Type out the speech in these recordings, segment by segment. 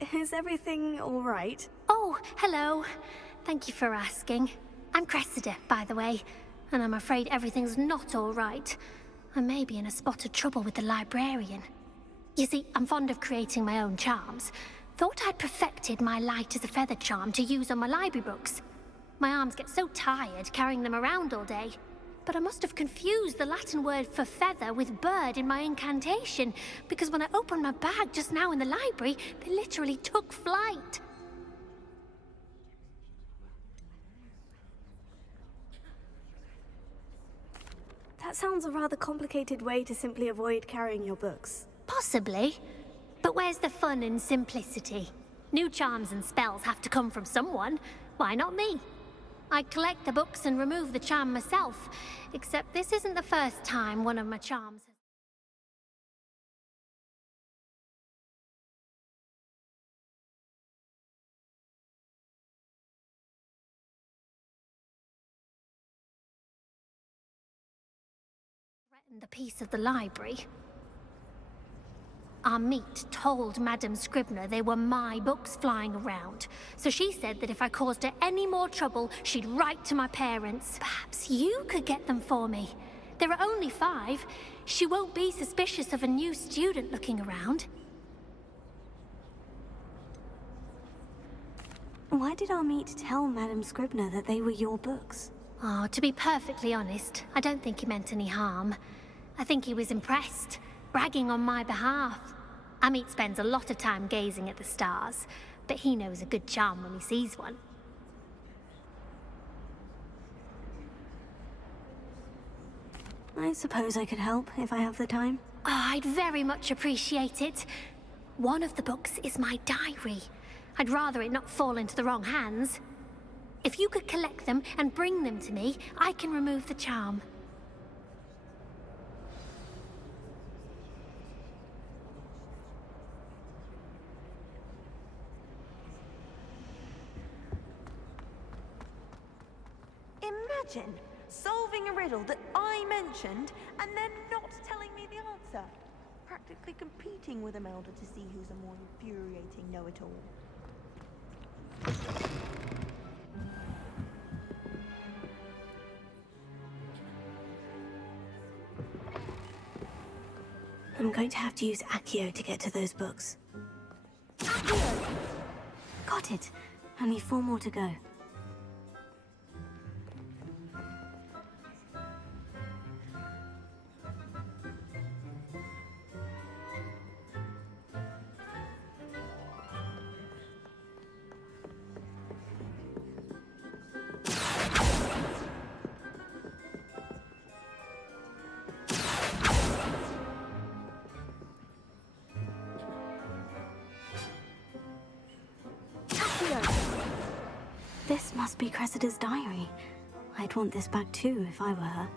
Is everything all right? Oh, hello. Thank you for asking. I'm Cressida, by the way, and I'm afraid everything's not all right. I may be in a spot of trouble with the librarian. You see, I'm fond of creating my own charms. Thought I'd perfected my light as a feather charm to use on my library books. My arms get so tired carrying them around all day. But I must have confused the Latin word for feather with bird in my incantation, because when I opened my bag just now in the library, they literally took flight. That sounds a rather complicated way to simply avoid carrying your books. Possibly. But where's the fun in simplicity? New charms and spells have to come from someone. Why not me? I collect the books and remove the charm myself, except this isn't the first time one of my charms has... threatened the peace of the library. Our meet told Madame Scribner they were my books flying around, so she said that if I caused her any more trouble, she'd write to my parents. Perhaps you could get them for me. There are only 5. She won't be suspicious of a new student looking around. Why did our meet tell Madame Scribner that they were your books? Oh, to be perfectly honest, I don't think he meant any harm. I think he was impressed, bragging on my behalf. Amit spends a lot of time gazing at the stars, but he knows a good charm when he sees one. I suppose I could help if I have the time. Oh, I'd very much appreciate it. One of the books is my diary. I'd rather it not fall into the wrong hands. If you could collect them and bring them to me, I can remove the charm. Imagine solving a riddle that I mentioned and then not telling me the answer. Practically competing with Imelda to see who's a more infuriating know-it-all. I'm going to have to use Accio to get to those books. Accio! Got it. Only 4 more to go. This must be Cressida's diary. I'd want this back too if I were her.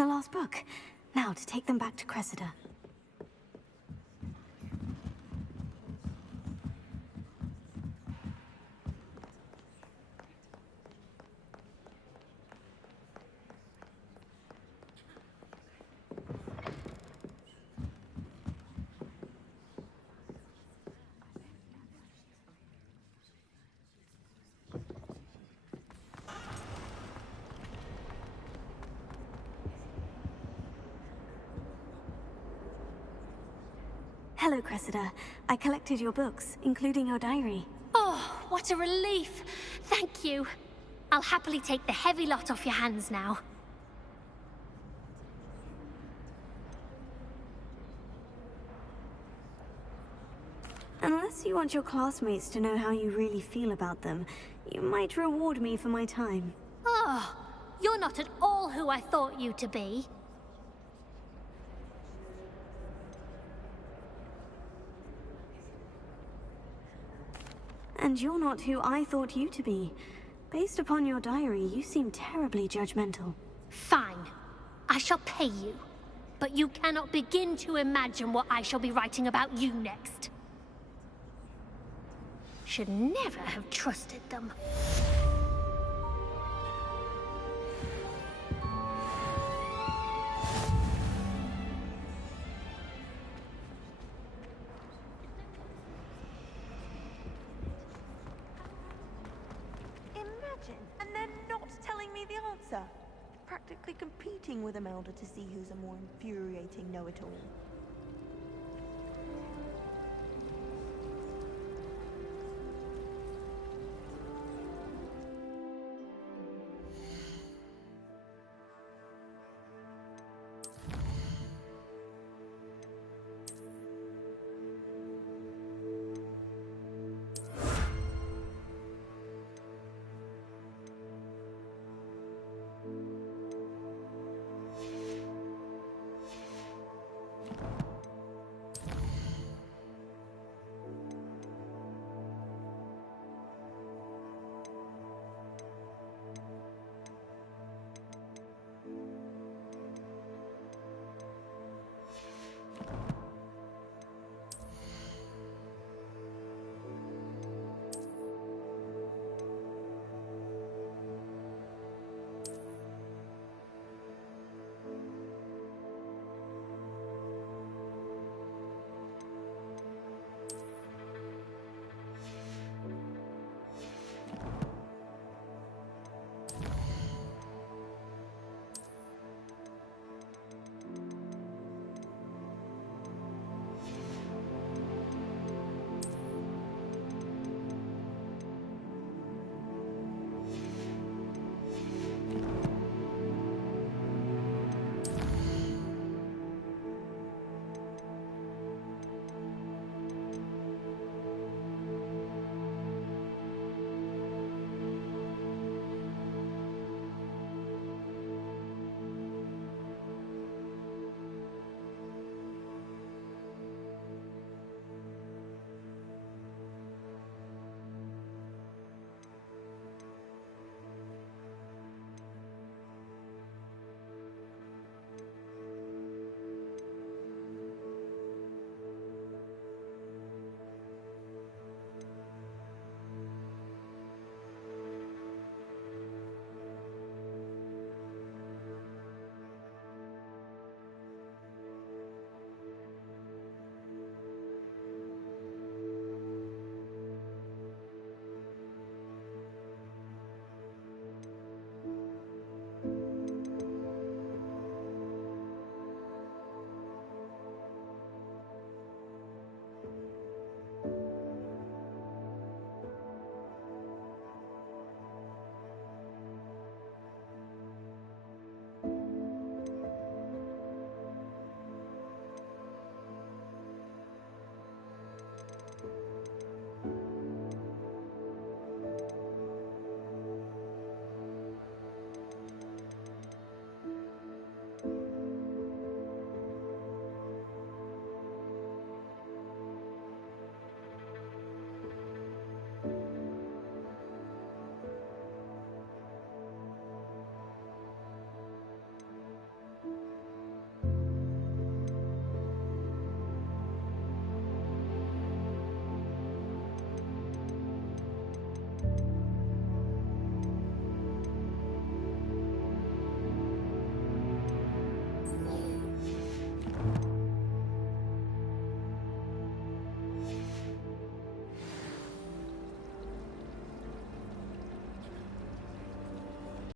the last book. Now to take them back to Cressida. Hello, Cressida. I collected your books, including your diary. Oh, what a relief. Thank you. I'll happily take the heavy lot off your hands now. Unless you want your classmates to know how you really feel about them, you might reward me for my time. Oh, you're not at all who I thought you to be. And you're not who I thought you to be. Based upon your diary, you seem terribly judgmental. Fine. I shall pay you. But you cannot begin to imagine what I shall be writing about you next. Should never have trusted them. Imagine, and then not telling me the answer. Practically competing with Imelda to see who's a more infuriating know-it-all.